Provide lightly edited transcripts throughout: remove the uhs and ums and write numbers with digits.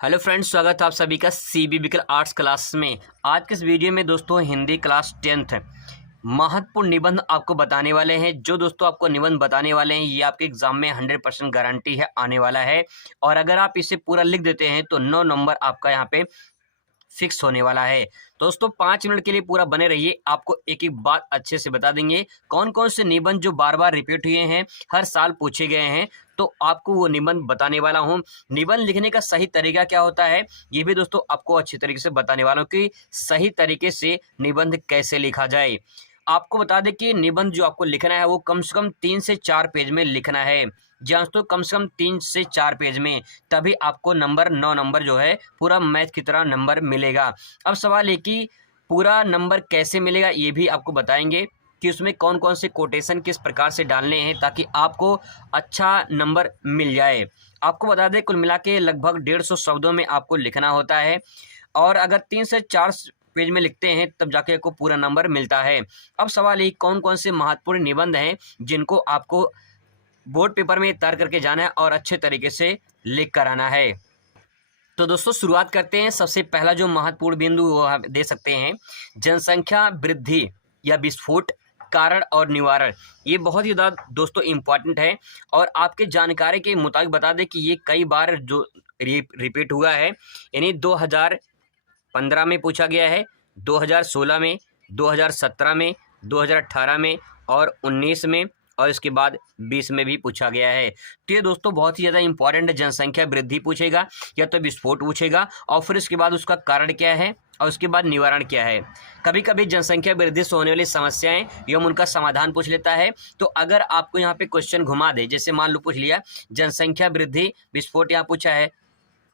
Hello friends, स्वागत है आप सभी का CBBCL आर्ट्स क्लास में। आज के इस वीडियो में दोस्तों हिंदी क्लास 10th महत्वपूर्ण निबंध आपको बताने वाले हैं। जो दोस्तों आपको निबंध बताने वाले हैं ये आपके एग्जाम में 100% गारंटी है आने वाला है। और अगर आप इसे पूरा लिख देते हैं तो 9 नंबर आपका यहाँ पे फिक्स होने वाला है। दोस्तों 5 मिनट के लिए पूरा बने रहिए, आपको एक एक बात अच्छे से बता देंगे। कौन कौन से निबंध जो बार बार रिपीट हुए हैं, हर साल पूछे गए हैं, तो आपको वो निबंध बताने वाला हूँ। निबंध लिखने का सही तरीका क्या होता है ये भी दोस्तों आपको अच्छी तरीके से बताने वाला हूँ कि सही तरीके से निबंध कैसे लिखा जाए। आपको बता दें कि निबंध जो आपको लिखना है वो कम से कम 3 से 4 पेज में लिखना है। जी हाँ दोस्तों, कम से कम 3 से 4 पेज में, तभी आपको 9 नंबर जो है पूरा मैथ की तरह नंबर मिलेगा। अब सवाल है कि पूरा नंबर कैसे मिलेगा ये भी आपको बताएंगे कि उसमें कौन कौन से कोटेशन किस प्रकार से डालने हैं ताकि आपको अच्छा नंबर मिल जाए। आपको बता दें कुल मिला के लगभग 150 शब्दों में आपको लिखना होता है और अगर 3 से 4 पेज में लिखते हैं तब जाके आपको पूरा नंबर मिलता है। अब सवाल है कौन कौन से महत्वपूर्ण निबंध हैं जिनको आपको बोर्ड पेपर में तैयार करके जाना है और अच्छे तरीके से लिख कर आना है। तो दोस्तों शुरुआत करते हैं। सबसे पहला जो महत्वपूर्ण बिंदु वो आप दे सकते हैं, जनसंख्या वृद्धि या विस्फोट, कारण और निवारण। ये बहुत ही ज़्यादा दोस्तों इम्पॉर्टेंट है और आपके जानकारी के मुताबिक बता दें कि ये कई बार जो रिपीट हुआ है, यानी 2015 में पूछा गया है, 2016 में, 2017 में, 2018 में और 19 में और इसके बाद 20 में भी पूछा गया है। तो ये दोस्तों बहुत ही ज़्यादा इंपॉर्टेंट है। जनसंख्या वृद्धि पूछेगा या तो विस्फोट पूछेगा और फिर इसके बाद उसका कारण क्या है और उसके बाद निवारण क्या है। कभी कभी जनसंख्या वृद्धि से होने वाली समस्याएं एवं उनका समाधान पूछ लेता है। तो अगर आपको यहाँ पे क्वेश्चन घुमा दे, जैसे मान लो पूछ लिया जनसंख्या वृद्धि विस्फोट यहाँ पूछा है,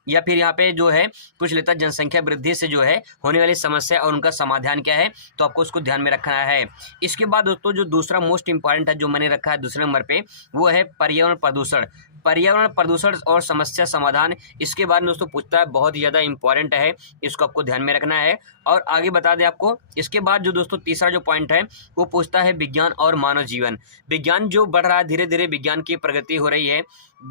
या फिर यहाँ पे जो है पूछ लेता जनसंख्या वृद्धि से जो है होने वाली समस्या और उनका समाधान क्या है, तो आपको उसको ध्यान में रखना है। इसके बाद दोस्तों जो दूसरा मोस्ट इंपॉर्टेंट है जो मैंने रखा है दूसरे नंबर पे, वो है पर्यावरण प्रदूषण। पर्यावरण प्रदूषण और समस्या समाधान इसके बारे में दोस्तों पूछता है, बहुत ही ज़्यादा इंपॉर्टेंट है, इसको आपको ध्यान में रखना है। और आगे बता दें आपको, इसके बाद जो दोस्तों तीसरा जो पॉइंट है वो पूछता है विज्ञान और मानव जीवन। विज्ञान जो बढ़ रहा है, धीरे धीरे विज्ञान की प्रगति हो रही है,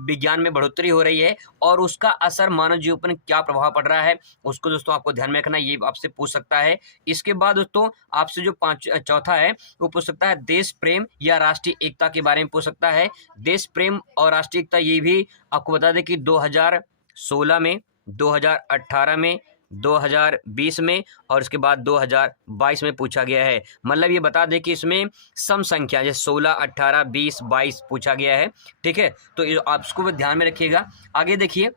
विज्ञान में बढ़ोतरी हो रही है और उसका असर मानव जीवन पर क्या प्रभाव पड़ रहा है उसको दोस्तों आपको ध्यान में रखना, ये आपसे पूछ सकता है। इसके बाद दोस्तों आपसे जो चौथा है वो पूछ सकता है देश प्रेम या राष्ट्रीय एकता के बारे में पूछ सकता है। देश प्रेम और राष्ट्रीय एकता ये भी आपको बता दें कि 2016 में, 2018 में, 2020 में और इसके बाद 2022 में पूछा गया है। मतलब ये बता दें कि इसमें सम संख्या जैसे 16, 18, 20, 22 पूछा गया है। ठीक है, तो आप इसको ध्यान में रखिएगा। आगे देखिए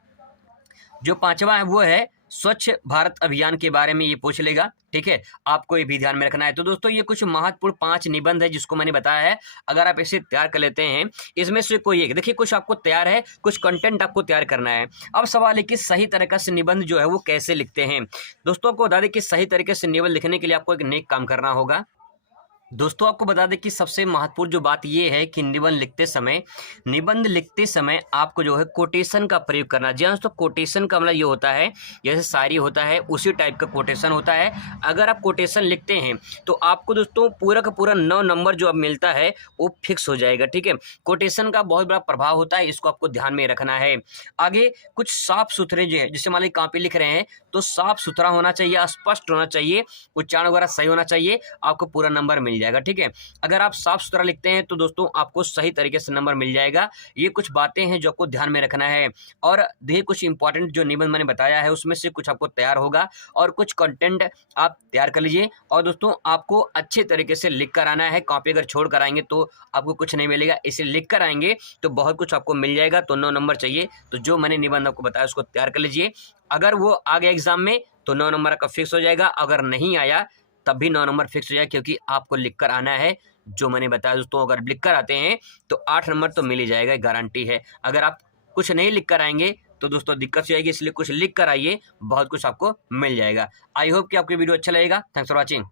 जो पांचवा है वो है स्वच्छ भारत अभियान के बारे में ये पूछ लेगा। ठीक है, आपको ये भी ध्यान में रखना है। तो दोस्तों ये कुछ महत्वपूर्ण 5 निबंध है जिसको मैंने बताया है। अगर आप इसे तैयार कर लेते हैं, इसमें से कोई एक देखिए, कुछ आपको तैयार है, कुछ कंटेंट आपको तैयार करना है। अब सवाल है कि सही तरीके से निबंध जो है वो कैसे लिखते हैं। दोस्तों आपको बता दें कि सही तरीके से निबंध लिखने के लिए आपको एक नेक काम करना होगा। दोस्तों आपको बता दें कि सबसे महत्वपूर्ण जो बात यह है कि निबंध लिखते समय आपको जो है कोटेशन का प्रयोग करना। जी हाँ दोस्तों, कोटेशन का मतलब ये होता है जैसे शायरी होता है उसी टाइप का कोटेशन होता है। अगर आप कोटेशन लिखते हैं तो आपको दोस्तों पूरा का पूरा 9 नंबर जो अब मिलता है वो फिक्स हो जाएगा। ठीक है, कोटेशन का बहुत बड़ा प्रभाव होता है, इसको आपको ध्यान में रखना है। आगे कुछ साफ सुथरे जो है, जैसे मान लीजिए कॉपी लिख रहे हैं तो साफ सुथरा होना चाहिए, स्पष्ट होना चाहिए, उच्चारण वगैरह सही होना चाहिए, आपको पूरा नंबर मिल जाएगा। ठीक है, अगर आप साफ सुथरा लिखते हैं तो दोस्तों आपको सही तरीके से नंबर मिल जाएगा। ये कुछ बातें हैं जो आपको ध्यान में रखना है। और देखिए कुछ इंपॉर्टेंट जो निबंध मैंने बताया है उसमें से कुछ आपको तैयार होगा और कुछ कंटेंट आप तैयार कर लीजिए। और दोस्तों आपको अच्छे तरीके से लिख कर आना है। कॉपी अगर छोड़ कर आएंगे तो आपको कुछ नहीं मिलेगा, इसे लिख कर आएंगे तो बहुत कुछ आपको मिल जाएगा। तो 9 नंबर चाहिए, तो जो मैंने निबंध आपको बताया उसको तैयार कर लीजिए। अगर वो आ गया एग्जाम में तो 9 नंबर का फिक्स हो जाएगा, अगर नहीं आया तब भी 9 नंबर फिक्स हो जाए, क्योंकि आपको लिखकर आना है। जो मैंने बताया दोस्तों, अगर लिखकर आते हैं तो 8 नंबर तो मिल ही जाएगा, गारंटी है। अगर आप कुछ नहीं लिखकर आएंगे तो दोस्तों दिक्कत हो जाएगी, इसलिए कुछ लिख कर आइए, बहुत कुछ आपको मिल जाएगा। आई होप कि आपको वीडियो अच्छा लगेगा। Thanks for watching.